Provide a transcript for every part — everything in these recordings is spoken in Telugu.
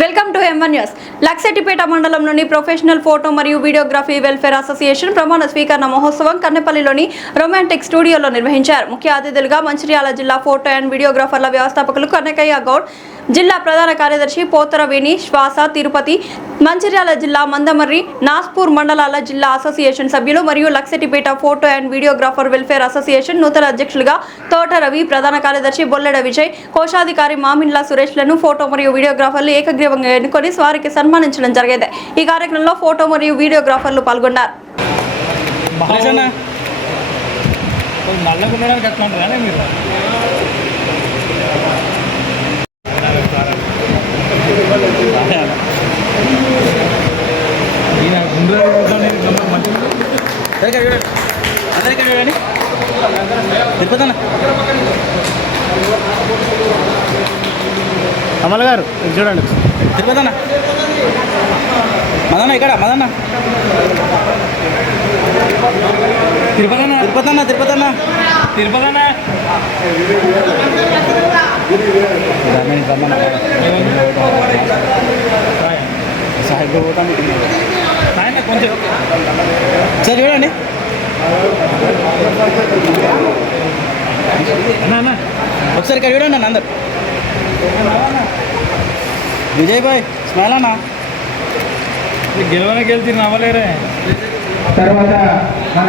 Welcome to M1 news. Luxettipet మండలంలోని ప్రొఫెషనల్ ఫోటో మరియు వీడియోగ్రఫీ వెల్ఫేర్ అసోసియేషన్ ప్రమాణ స్వీకరణ మహోత్సవం కన్నెపల్లిలోని రొమాంటిక్ స్టూడియోలో నిర్వహించారు. ముఖ్య అతిథులుగా మంచిర్యాల జిల్లా ఫోటో అండ్ వీడియోగ్రాఫర్ల వ్యవస్థాపకులు కనకయ్య గౌడ్, జిల్లా ప్రధాన కార్యదర్శి పోతరవేణి శ్వాస తిరుపతి, మంచిర్యాల జిల్లా మందమర్రి, నాస్పూర్ మండలాల జిల్లా అసోసియేషన్ సభ్యులు మరియు Luxettipet photo and videographer welfare association నూతన అధ్యక్షులుగా తోట రవి, ప్రధాన కార్యదర్శి బొల్లెడ విజయ్, కోశాధికారి మామిండ్ల సురేష్లను ఫోటో మరియు వీడియోగ్రాఫర్లు ఏకగ్రీవంగా ఎన్నుకొని వారికి సన్మానించడం జరిగింది. ఈ కార్యక్రమంలో ఫోటో మరియు వీడియోగ్రాఫర్లు పాల్గొన్నారు. అమల్ గారు చూడండి, తిరుపతి అన్న, మదన్న ఇక్కడ మదన్న, తిరుపతి అన్న, తిరుపతి అన్న, తిరుపతి అన్న, తిరుపతి అన్న, కొంచెం సార్ చూడండి అన్న, ఒకసారి ఇక్కడ చూడండి అన్న అందరు. విజయ్ భాయ్ స్మైల్ అన్న, గెలవనే గెలిచి నవ్వలేరే. తర్వాత మన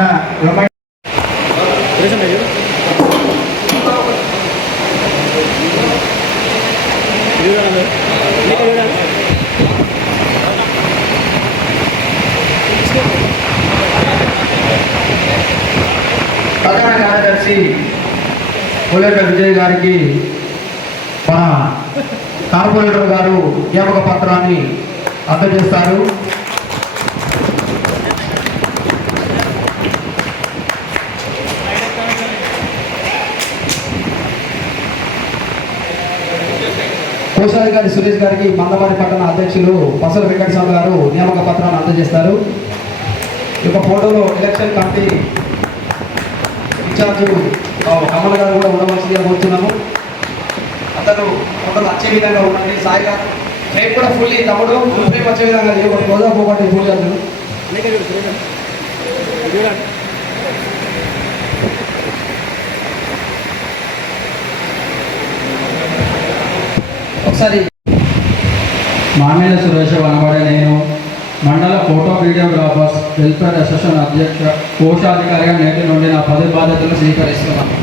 ప్రధాన కార్యదర్శి బొల్లెడ విజయ్ గారికి మన కార్పొరేటర్ గారు నియామక పత్రాన్ని అందజేస్తారు. కోశాధికారి సురేష్ గారికి మందమర్రి పట్టణ అధ్యక్షులు పసల వెంకటస్వామి గారు నియామక పత్రాన్ని అందజేస్తారు. ఈ యొక్క ఫోటోలో ఎలక్షన్ కమిటీ ఇన్ఛార్జు అమల్ గారు కూడా ఉండవలసిందిగా కోరుతున్నాము. అతను ఫోటోలు వచ్చే విధంగా ఉండండి. సాయి గారు రేపు కూడా ఫుల్లీ తమ్ముడు ఫుల్ ఫ్రేమ్ వచ్చే విధంగా లేవు, రోజా పోగొట్టి ఫుల్ చేస్తాను. ఒకసారి మామిళ్ళ సురేష్ అనబడే నేను మండల ఫోటో వీడియోగ్రాఫర్స్ వెల్ఫేర్ అసోసియేషన్ అధ్యక్ష కోశాధికారిగా నేటి నుండి నా పదవి బాధ్యతలు స్వీకరిస్తున్నాను.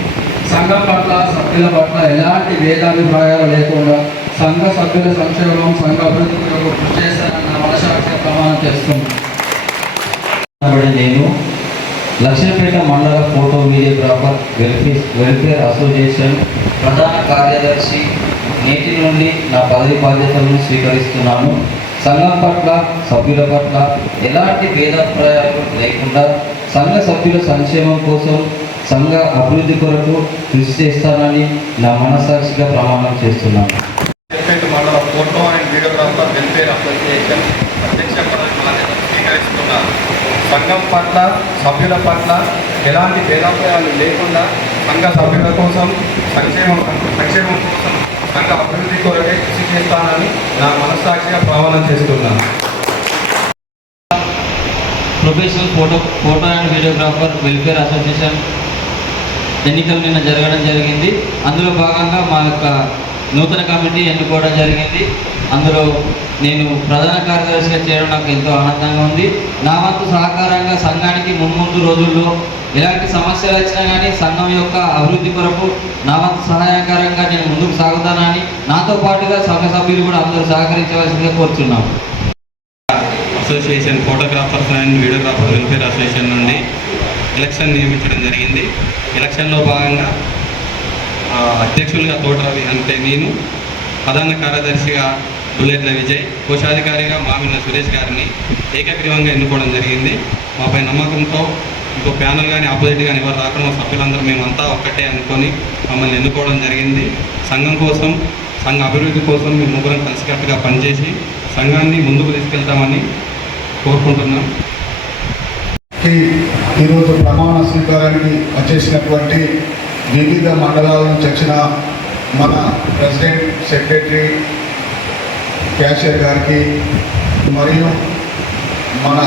సంఘం పట్ల సభ్యుల పట్ల ఎలాంటి భేదాభిప్రాయాలు లేకుండా సంఘ సభ్యుల సంక్షేమం, సంఘ అభివృద్ధి కొరకు కృషి చేస్తానన్న మనసాక్షిగా ప్రమాణం చేస్తున్నాను. నేను లక్ష్మీపేట మండల ఫోటో వీడియోగ్రాఫర్ వెల్ఫేర్ అసోసియేషన్ ప్రధాన కార్యదర్శి నేటి నుండి నా పదవి బాధ్యతలను స్వీకరిస్తున్నాను. సంఘం పట్ల సభ్యుల పట్ల ఎలాంటి భేదాభిప్రాయాలు లేకుండా సంఘ సభ్యుల సంక్షేమం కోసం, సంఘ అభివృద్ధి కొరకు కృషి చేస్తానని నా మనసాక్షిగా ప్రమాణం చేస్తున్నాను. మండల photo and videographer welfare association అధ్యక్ష పదవి బాధ్యతలు స్వీకరిస్తున్నాను. సంఘం పట్ల సభ్యుల పట్ల ఎలాంటి భేదాభిప్రాయాలు లేకుండా సంఘ సభ్యుల కోసం, సంక్షేమం కోసం, సంఘ అభివృద్ధి కొరకే కృషి చేస్తానని నా మనస్సాక్షిగా ప్రమాణం చేస్తున్నాను. Professional photo and videographer welfare association ఎన్నికలు నిన్న జరగడం జరిగింది. అందులో భాగంగా మా యొక్క నూతన కమిటీ ఎన్నుకోవడం జరిగింది. అందులో నేను ప్రధాన కార్యదర్శిగా చేయడం నాకు ఎంతో ఆనందంగా ఉంది. నా వంతు సహకారంగా సంఘానికి మున్ముందు రోజుల్లో ఎలాంటి సమస్యలు వచ్చినా కానీ సంఘం యొక్క అభివృద్ధి కొరకు నా వంతు సహాయకరంగా నేను ముందుకు సాగుతానని, నాతో పాటుగా సంఘ సభ్యులు కూడా అందరూ సహకరించవలసిందిగా కోరుచున్నాము. Association photographers and videographer welfare association నుండి ఎలక్షన్ నియమించడం జరిగింది. ఎలక్షన్లో భాగంగా అధ్యక్షులుగా తోట రవి అంటే నేను, ప్రధాన కార్యదర్శిగా బొల్లెడ విజయ్, కోశాధికారిగా మామిళ్ళ సురేష్ గారిని ఏకగ్రీవంగా ఎన్నుకోవడం జరిగింది. మాపై నమ్మకంతో ఇంకో ప్యానల్ కానీ ఆపోజిట్ కానీ ఎవరు రాకుండా సభ్యులందరూ మేమంతా ఒక్కటే అనుకొని మమ్మల్ని ఎన్నుకోవడం జరిగింది. సంఘం కోసం, సంఘ అభివృద్ధి కోసం మేము ముగ్గురం కలిసికట్టుగా పనిచేసి సంఘాన్ని ముందుకు తీసుకెళ్తామని కోరుకుంటున్నాం. ఈరోజు ప్రమాణ స్వీకారానికి వచ్చేసినటువంటి వివిధ మండలాల నుంచి వచ్చిన మన ప్రెసిడెంట్, సెక్రటరీ, క్యాషియర్ గారికి మరియు మన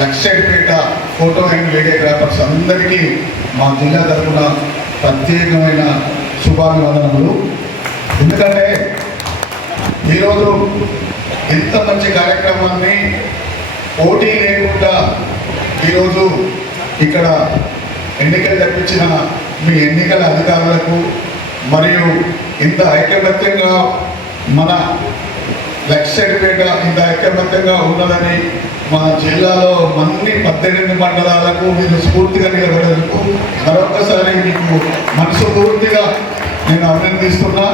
లక్షపేట ఫోటో అండ్ వీడియోగ్రాఫర్స్ అందరికీ మా జిల్లా తరఫున ప్రత్యేకమైన శుభాభివందనములు. ఎందుకంటే ఈరోజు ఇంత మంచి కార్యక్రమాన్ని పోటీ లేకుండా ఈరోజు ఇక్కడ ఎన్నికలు తప్పించిన మీ ఎన్నికల అధికారులకు మరియు ఇంత ఐకమత్యంగా మన లక్షపేట ఇంత ఐకమత్యంగా ఉన్నదని మా జిల్లాలో అన్ని 18 మండలాలకు మీరు స్ఫూర్తిగా నిలబడేందుకు మరొకసారి మీకు మనస్ఫూర్తిగా నేను అభినందిస్తున్నా.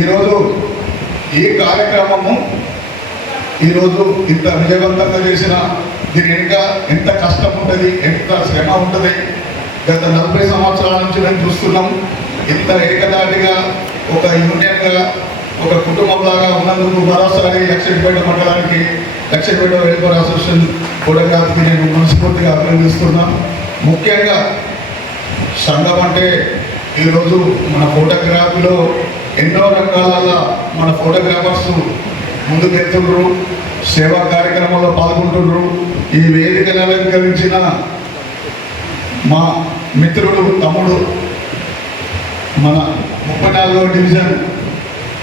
ఈరోజు ఈ కార్యక్రమము ఈరోజు ఇంత విజయవంతంగా చేసిన దీని ఇంకా ఎంత కష్టం ఉంటుంది, ఎంత శ్రమ ఉంటుంది. గత 40 సంవత్సరాల నుంచి మేము చూస్తున్నాం. ఇంత ఏకదాటిగా ఒక యూనియన్గా ఒక కుటుంబంలాగా ఉన్నందుకు మరోసారి లక్షపేట మండలానికి లక్షపేట వెల్ఫేర్ అసోసియేషన్ ఫోటోగ్రాఫీకి నేను మనస్ఫూర్తిగా అభినందిస్తున్నా. ముఖ్యంగా సంఘం అంటే ఈరోజు మన ఫోటోగ్రఫీలో ఎన్నో రకాల మన ఫోటోగ్రాఫర్స్ ముందుకెళ్తుండ్రు, సేవా కార్యక్రమాల్లో పాల్గొంటుండ్రు. ఈ వేదికను అలంకరించిన మా మిత్రుడు తమ్ముడు మన 34వ డివిజన్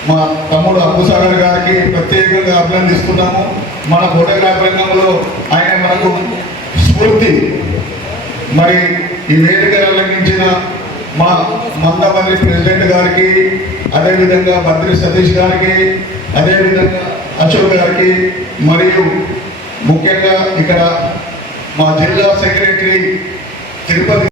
మా తమ్ముడు అబ్బుసాగర్ గారికి ప్రత్యేకంగా అభినందిస్తున్నాము. మన ఫోటోగ్రాఫీ రంగంలో ఆయన మనకు స్ఫూర్తి. మరి ఈ వేదికను అలంకరించిన మా మందమల్లి ప్రెసిడెంట్ గారికి, అదేవిధంగా బద్రి సతీష్ గారికి, అదేవిధంగా అశోక్ గారికి, మరియు ముఖ్యంగా ఇక్కడ మా జిల్లా సెక్రటరీ తిరుపతి